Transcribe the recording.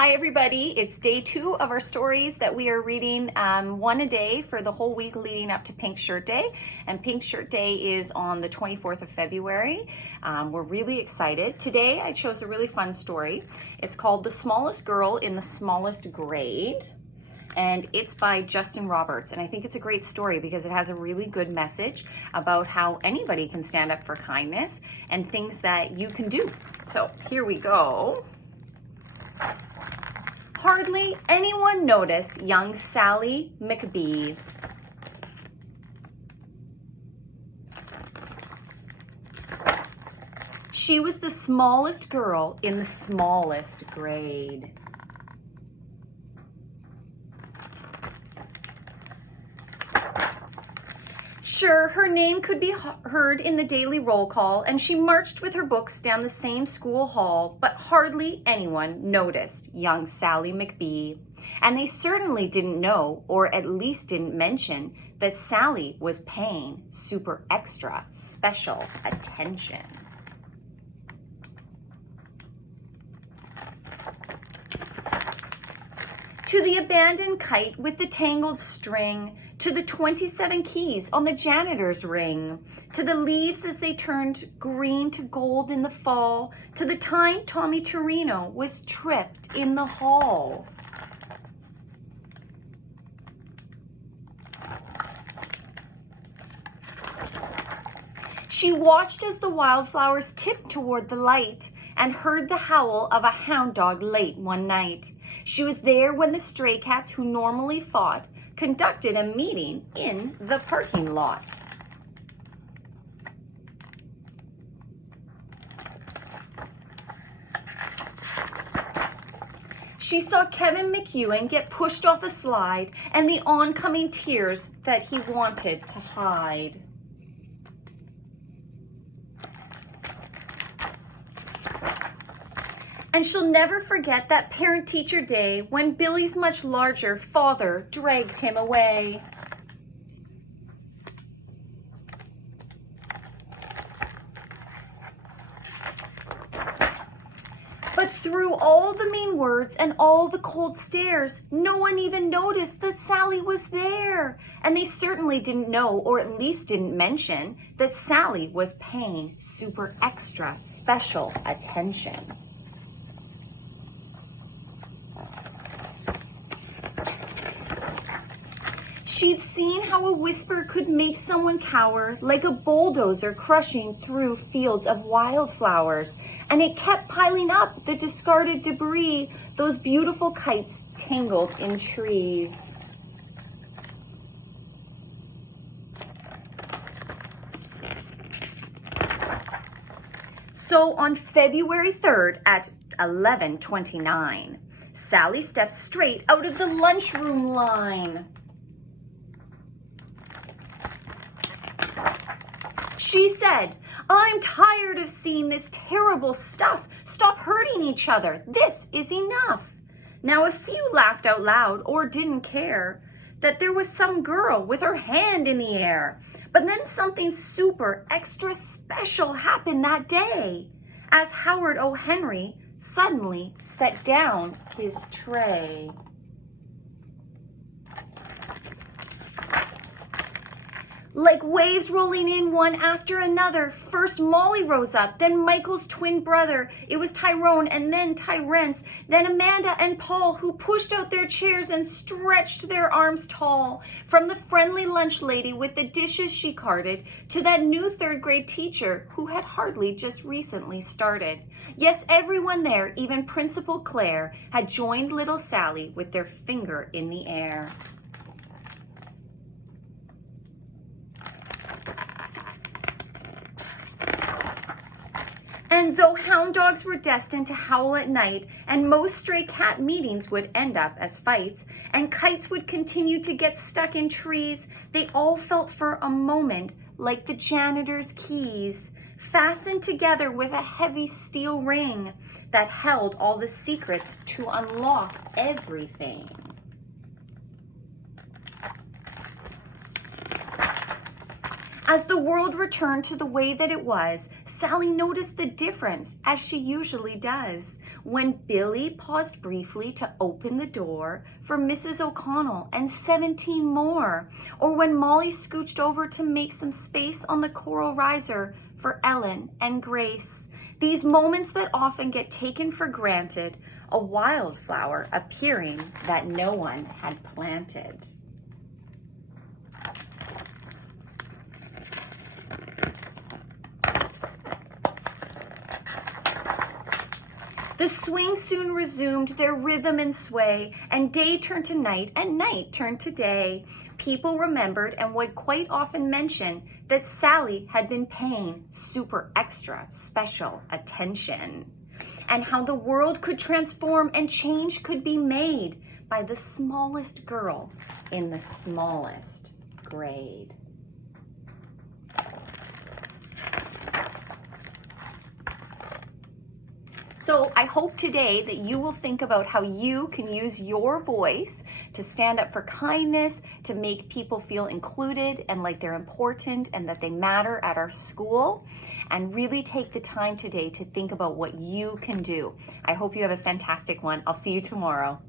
Hi everybody, it's day 2 of our stories that we are reading, one a day for the whole week leading up to Pink Shirt Day. And Pink Shirt Day is on the 24th of February. We're really excited. Today I chose a really fun story. It's called The Smallest Girl in the Smallest Grade. And it's by Justin Roberts. And I think it's a great story because it has a really good message about how anybody can stand up for kindness and things that you can do. So here we go. Hardly anyone noticed young Sally McBee. She was the smallest girl in the smallest grade. Sure, her name could be heard in the daily roll call, and she marched with her books down the same school hall, but hardly anyone noticed young Sally McBee. And they certainly didn't know, or at least didn't mention, that Sally was paying super extra special attention. To the abandoned kite with the tangled string, to the 27 keys on the janitor's ring, to the leaves as they turned green to gold in the fall, to the time Tommy Torino was tripped in the hall. She watched as the wildflowers tipped toward the light and heard the howl of a hound dog late one night. She was there when the stray cats who normally fought conducted a meeting in the parking lot. She saw Kevin McEwen get pushed off a slide and the oncoming tears that he wanted to hide. And she'll never forget that parent-teacher day when Billy's much larger father dragged him away. But through all the mean words and all the cold stares, no one even noticed that Sally was there. And they certainly didn't know, or at least didn't mention, that Sally was paying super extra special attention. She'd seen how a whisper could make someone cower like a bulldozer crushing through fields of wildflowers. And it kept piling up the discarded debris, those beautiful kites tangled in trees. So on February 3rd at 11:29, Sally stepped straight out of the lunchroom line. She said, "I'm tired of seeing this terrible stuff. Stop hurting each other. This is enough." Now, a few laughed out loud or didn't care that there was some girl with her hand in the air. But then something super extra special happened that day as Howard O. Henry suddenly set down his tray. Like waves rolling in one after another, first Molly rose up, then Michael's twin brother. It was Tyrone and then Tyrence, then Amanda and Paul, who pushed out their chairs and stretched their arms tall. From the friendly lunch lady with the dishes she carted to that new third grade teacher who had hardly just recently started. Yes, everyone there, even Principal Claire, had joined little Sally with their finger in the air. And though hound dogs were destined to howl at night, and most stray cat meetings would end up as fights, and kites would continue to get stuck in trees, they all felt for a moment like the janitor's keys, fastened together with a heavy steel ring that held all the secrets to unlock everything. As the world returned to the way that it was, Sally noticed the difference, as she usually does, when Billy paused briefly to open the door for Mrs. O'Connell and 17 more, or when Molly scooched over to make some space on the coral riser for Ellen and Grace. These moments that often get taken for granted, a wildflower appearing that no one had planted. The swing soon resumed their rhythm and sway, and day turned to night, and night turned to day. People remembered and would quite often mention that Sally had been paying super extra special attention, and how the world could transform and change could be made by the smallest girl in the smallest grade. So I hope today that you will think about how you can use your voice to stand up for kindness, to make people feel included and like they're important and that they matter at our school, and really take the time today to think about what you can do. I hope you have a fantastic one. I'll see you tomorrow.